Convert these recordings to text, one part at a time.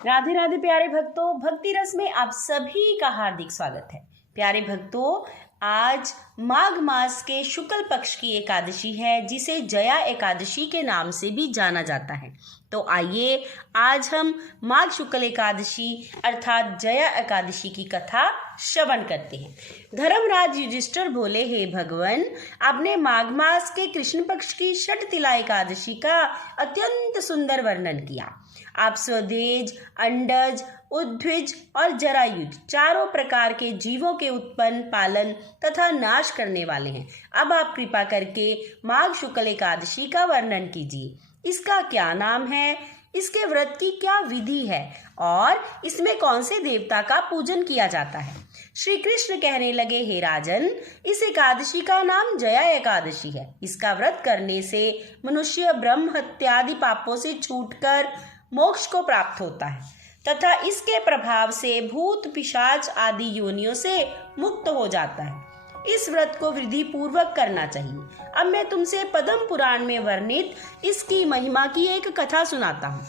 राधे राधे प्यारे भक्तों, भक्ति रस में आप सभी का हार्दिक स्वागत है। प्यारे भक्तों, आज माघ मास के शुक्ल पक्ष की एकादशी है, जिसे जया एकादशी के नाम से भी जाना जाता है। तो आइए आज हम माघ शुक्ल एकादशी अर्थात जया एकादशी की कथा श्रवण करते हैं। धर्मराज युधिष्ठिर बोले, हे भगवान, आपने माघ मास के कृष्ण पक्ष की षटतिला एकादशी का अत्यंत सुंदर वर्णन किया। आप स्वदेज, अंडज, उद्भिज और जरायुज चारों प्रकार के जीवों के उत्पन्न, पालन तथा नाश करने वाले हैं। अब आप कृपा करके माघ शुक्ल एकादशी का वर्णन कीजिए। इसका क्या नाम है, इसके व्रत की क्या विधि है और इसमें कौन से देवता का पूजन किया जाता है। श्री कृष्ण कहने लगे, हे राजन, इस एकादशी का नाम जया एकादशी है। इसका व्रत करने से मनुष्य ब्रह्म हत्यादि पापों से छूटकर मोक्ष को प्राप्त होता है तथा इसके प्रभाव से भूत, पिशाच आदि योनियों से मुक्त हो जाता है। इस व्रत को विधि पूर्वक करना चाहिए। अब मैं तुमसे पद्म पुराण में वर्णित इसकी महिमा की एक कथा सुनाता हूँ।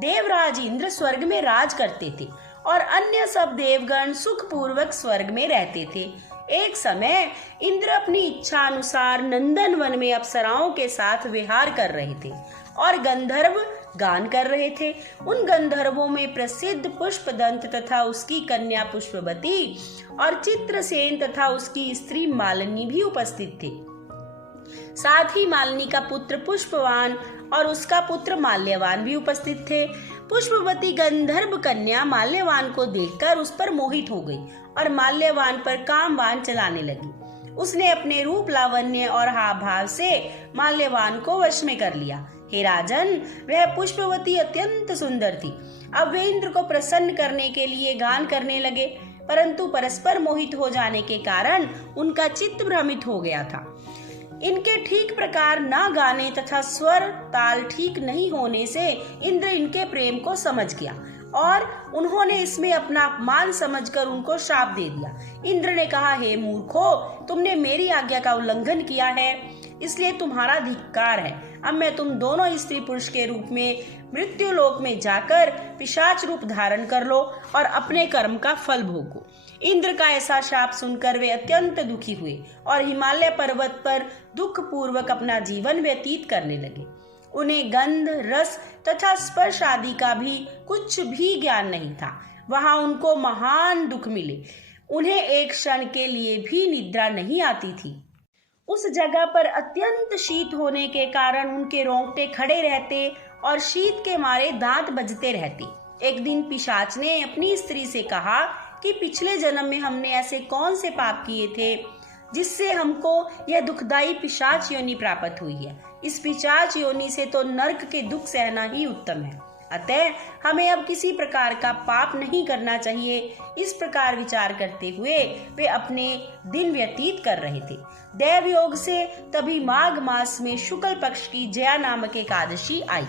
देवराज इंद्र स्वर्ग में राज करते थे और अन्य सब देवगण सुख पूर्वक स्वर्ग में रहते थे। एक समय इंद्र अपनी इच्छा अनुसार नंदन वन में अप्सराओं के साथ विहार कर रहे थे और गंधर्व गान कर रहे थे। उन गंधर्वों में प्रसिद्ध पुष्पदंत तथा उसकी कन्या पुष्पवती और चित्रसेन तथा उसकी स्त्री मालिनी भी उपस्थित थे। साथ ही मालिनी का पुत्र पुष्पवान और उसका पुत्र माल्यवान भी उपस्थित थे। पुष्पवती गंधर्व कन्या माल्यवान को देखकर उस पर मोहित हो गई और माल्यवान पर कामवान चलाने लगी। उसने अपने रूप, लावण्य और हाव भाव से माल्यवान को वश में कर लिया। हे राजन, वह पुष्पवती अत्यंत सुंदर थी। अब वे इंद्र को प्रसन्न करने के लिए गान करने लगे, परंतु परस्पर मोहित हो जाने के कारण उनका चित्त भ्रमित हो गया था। इनके ठीक प्रकार न गाने तथा स्वर ताल ठीक नहीं होने से इंद्र इनके प्रेम को समझ गया और उन्होंने इसमें अपना अपमान समझकर उनको श्राप दे दिया। इंद्र ने कहा, हे मूर्खो, तुमने मेरी आज्ञा का उल्लंघन किया है, इसलिए तुम्हारा धिक्कार है। अब मैं तुम दोनों स्त्री पुरुष के रूप में मृत्यु लोक में जाकर पिशाच रूप धारण कर लो और अपने कर्म का फल भोगो। इंद्र का ऐसा शाप सुनकर वे अत्यंत दुखी हुए और हिमालय पर्वत पर दुख पूर्वक अपना जीवन व्यतीत करने लगे। उन्हें गंध, रस तथा स्पर्श आदि का भी कुछ भी ज्ञान नहीं था। वहां उनको महान दुख मिले। उन्हें एक क्षण के लिए भी निद्रा नहीं आती थी। उस जगह पर अत्यंत शीत होने के कारण उनके रोंगटे खड़े रहते और शीत के मारे दांत बजते रहते। एक दिन पिशाच ने अपनी स्त्री से कहा कि पिछले जन्म में हमने ऐसे कौन से पाप किए थे जिससे हमको यह दुखदाई पिशाच योनि प्राप्त हुई है। इस पिशाच योनि से तो नरक के दुख सहना ही उत्तम है। अतः हमें अब किसी प्रकार का पाप नहीं करना चाहिए। इस प्रकार विचार करते हुए वे अपने दिन व्यतीत कर रहे थे। दैव योग से तभी माघ मास में शुक्ल पक्ष की जया नामक एकादशी आई।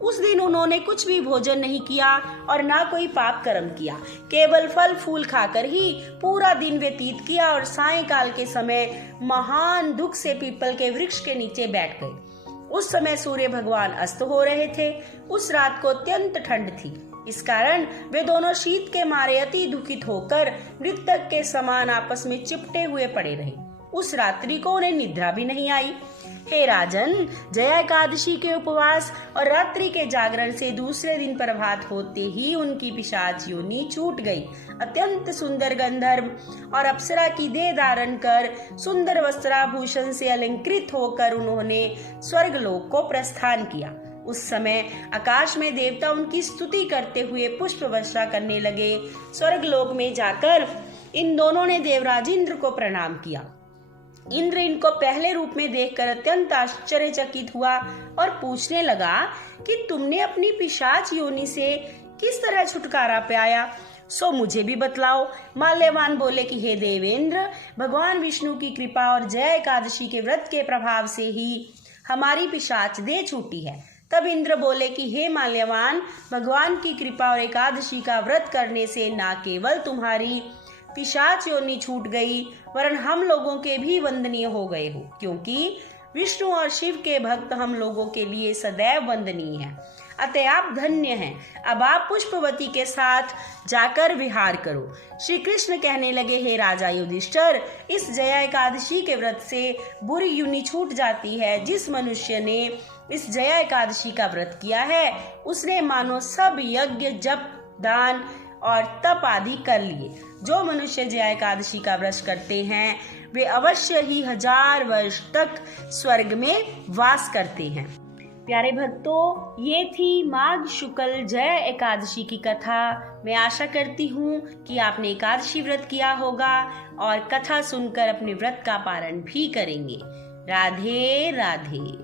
उस दिन उन्होंने कुछ भी भोजन नहीं किया और ना कोई पाप कर्म किया। केवल फल फूल खाकर ही पूरा दिन व्यतीत किया और सायंकाल के समय महान दुख से पीपल के वृक्ष के नीचे बैठ गए। उस समय सूर्य भगवान अस्त हो रहे थे। उस रात को अत्यंत ठंड थी। इस कारण वे दोनों शीत के मारे अति दुखित होकर मृतक के समान आपस में चिपटे हुए पड़े रहे। उस रात्रि को उन्हें निद्रा भी नहीं आई। हे राजन, जया एकादशी के उपवास और रात्रि के जागरण से दूसरे दिन प्रभात होते ही उनकी पिशाच योनि छूट गई। अत्यंत सुंदर गंधर्व और अप्सरा की देह धारण कर सुंदर वस्त्राभूषण से अलंकृत होकर उन्होंने स्वर्गलोक को प्रस्थान किया। उस समय आकाश में देवता उनकी स्तुति करते हुए पुष्प वर्षा करने लगे। स्वर्गलोक में जाकर इन दोनों ने देवराज इंद्र को प्रणाम किया। इंद्र इनको पहले रूप में देखकर अत्यंत आश्चर्यचकित हुआ और पूछने लगा कि तुमने अपनी पिशाच योनि से किस तरह छुटकारा पाया, सो मुझे भी बतलाओ। माल्यवान बोले कि हे देवेंद्र, भगवान विष्णु की कृपा और जया एकादशी के व्रत के प्रभाव से ही हमारी पिशाच देह छूटी है। तब इंद्र बोले कि हे माल्यवान, भगवान की कृपा और एकादशी का व्रत करने से न केवल तुम्हारी पिशाच योनि छूट गई, वरन हम लोगों के भी वंदनीय हो गए हो, क्योंकि विष्णु और शिव के भक्त हम लोगों के लिए सदैव वंदनीय हैं। अतः आप धन्य हैं। अब आप पुष्पवती के साथ जाकर विहार करो। श्री कृष्ण कहने लगे, हे राजा युधिष्ठिर, इस जया एकादशी के व्रत से बुरी यूनी छूट जाती है। जिस मनुष्य ने इस जया एकादशी का व्रत किया है उसने मानो सब यज्ञ, जप, दान और तप आदि कर लिए। जो मनुष्य जया एकादशी का व्रत करते हैं वे अवश्य ही 1000 वर्ष तक स्वर्ग में वास करते हैं। प्यारे भक्तों, ये थी माघ शुक्ल जया एकादशी की कथा। मैं आशा करती हूँ कि आपने एकादशी व्रत किया होगा और कथा सुनकर अपने व्रत का पालन भी करेंगे। राधे राधे।